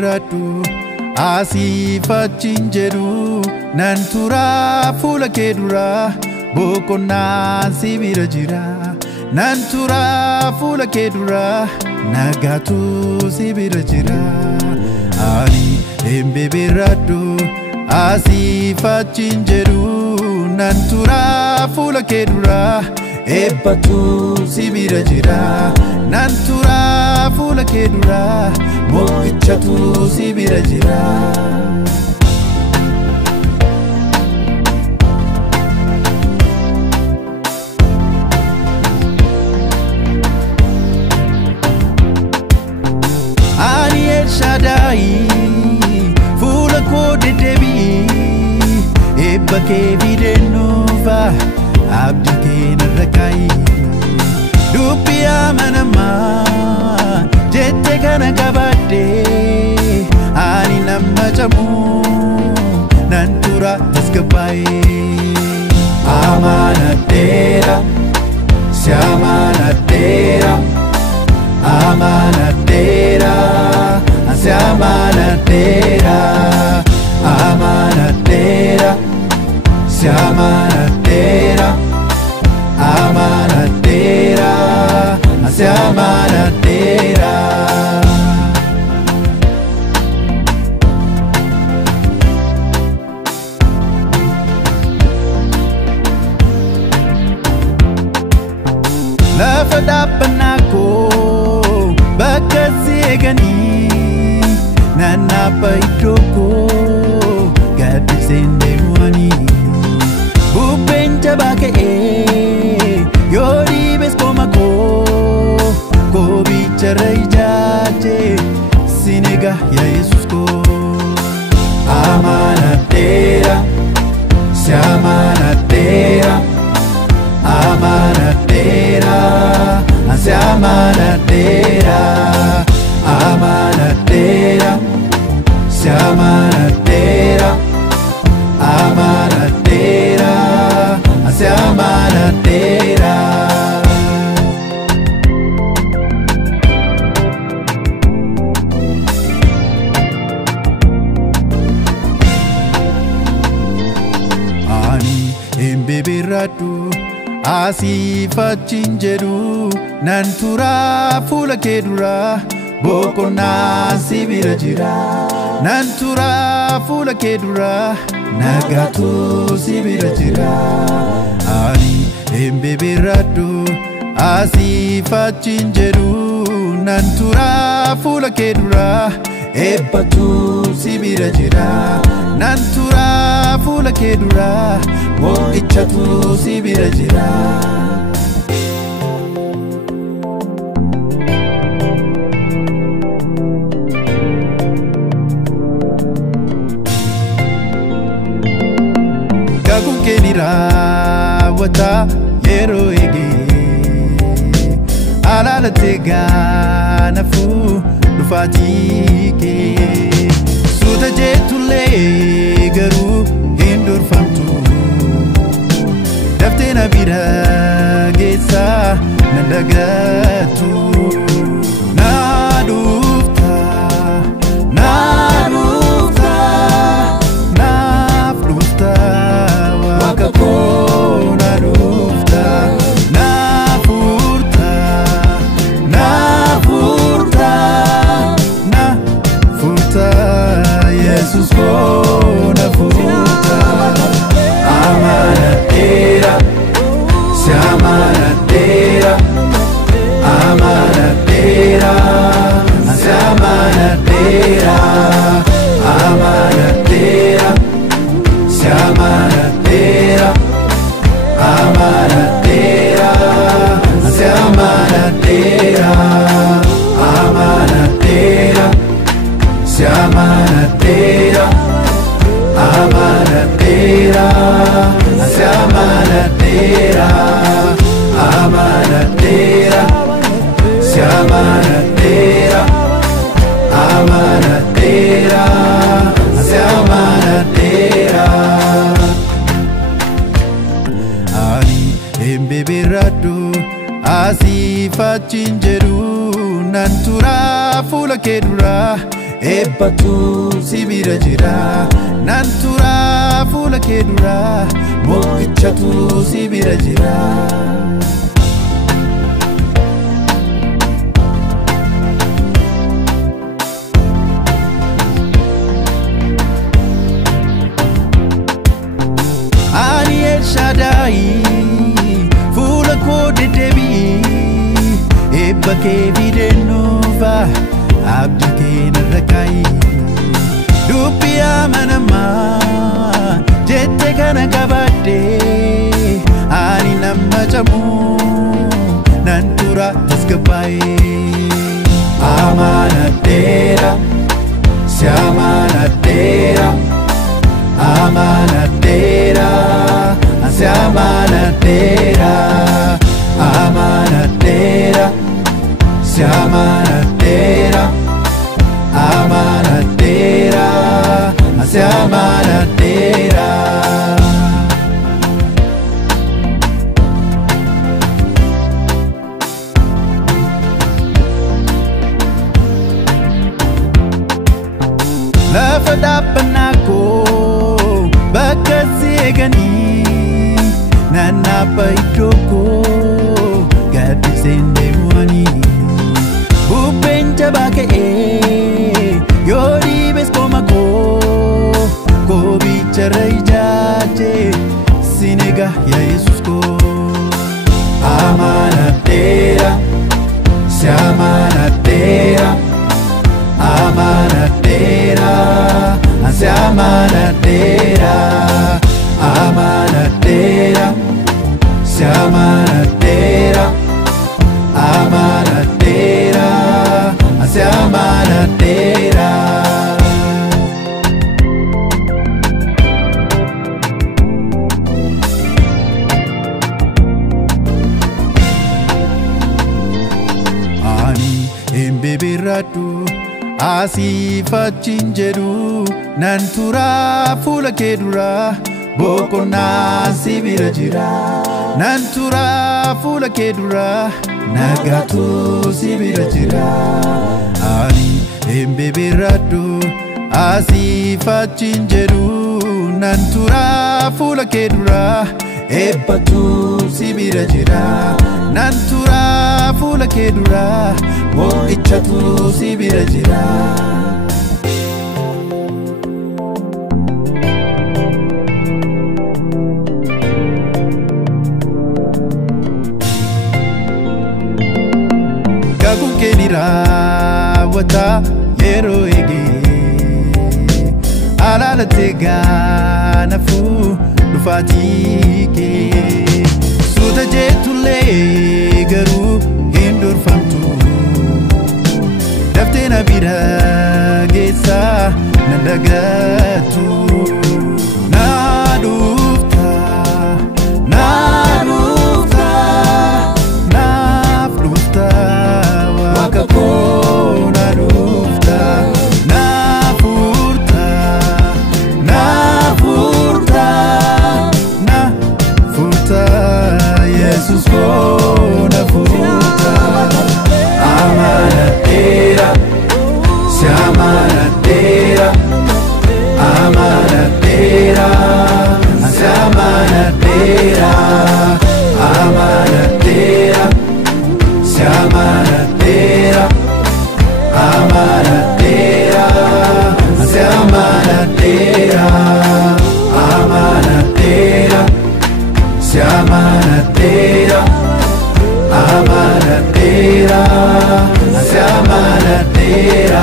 bebiradu asifachin jedhu nan tura fuula kee dura boqonnaan si bira jira nan tura fuula kee dura nagaatu si bira jira ani bebiradu asifachin jedhu nan tura fuula kee dura ebbatu si bira jira nan tura fuula kee dura mo'ichatu si bira jira ani El Shaddai fuula koo deddeebi'i ebba kee fidennuufa abdii kee narra kaa'i dubbii amanamaa jette kana qabadde ani nama camu nan tura tasgabbaa'e amanadheera si amanadheera amanadheera si amanadheera amanadheera si amanadheera amanadheera si amanadheera lafa dhaabbannaa koo bakka si eeganii naannapha iddoo koo gaddiseen deemu'anii bubbeen jabaa ka'ee yoo dhiibes kooma koo koobicharra ijaaje sin eega yaa Yesuus koo amanadheera si amanadheera amanadheera si amanadheera amanadheera si amanadheera amanadheera si amanadheera ani bebiradu asifachin jedhu nan tura fuula kee dura boqonnaan si bira jira nan tura fuula kee dura nagaatu si bira jira ani bebiradu asifachin jedhu nan tura fuula kee dura ebbatu si bira jira nan tura fuula kee dura mo'ichatu si bira jira gaguun kee ni raawwata yeroo eegee alaalattee gaanafuu dhufaatii kee suuta jettullee garuu hin durfamtu daftee na bira geessa nan dagatu na dhufta naaf dhufta waaqa koo na dhufta na furta Yesus koo na furta amanadheera si amanadheera amanadheera si amanadheera amanadheera si amanadheera amanadheera si amanadheera amanadheera si amanadheera amanadheera si amanadheera amanadheera si amanadheera amanadheera si amanadheera ani bebiradu asifachin jedhu nan tura fuula kee dura eebbatu si bira jira nan tura fuula kee dura moo'ichatu si bira jira. Ani El Shaddai fuula koo deddeebi'i eebba kee fideennuufa abdii kee narra kaa'i dubbii amanamaa jette kana qabadde ani nama camuu nan tura tasgabbaa'ee amanadheera si amanadheera amanadheera si amanadheera amanadheera si amanadheera amanadheera si amanadheera. Lafa dhaabbannaa koo bakka si eeganii nannaabba iddoo koo gaddiseen deemuwanii bubbeen jabaa ka'ee yoo dhiibes kooma koo koobiicharra ijaaje sinega yaa Yesus koo amanadheera si amanadheera amanadheera si amanadheera amanadheera si amanadheera amanadheera si amanadheera. Ani hin bibirradhu asiif achiin jedhu nan tura fuula kee dura boqonnaa si bira jira nan tura fuula kee dura nagaatu si bira jira. Ani hin bibirradhu asiif achiin jedhu nan tura fuula kee dura eebbatu si bira jira nan tura fuula kee dura moo'ichatu si bira jira. Kakuu kee ni raawwata yeroo eegee alaalatee gaanafuu dhufaatii kee suuta jettullee garuu hin dorfamtu daftee na bira geessa nan dagatu na dhufta na dhufta naaf dhufta waaqa koo na dhufta na furta na furta na furta Yesus koo na furta. Amanadheera si amanadheera amanadheera si amanadheera amanadheera si amanadheera amanadheera si amanadheera amanadheera si amanadheera amanadheera si amanadheera.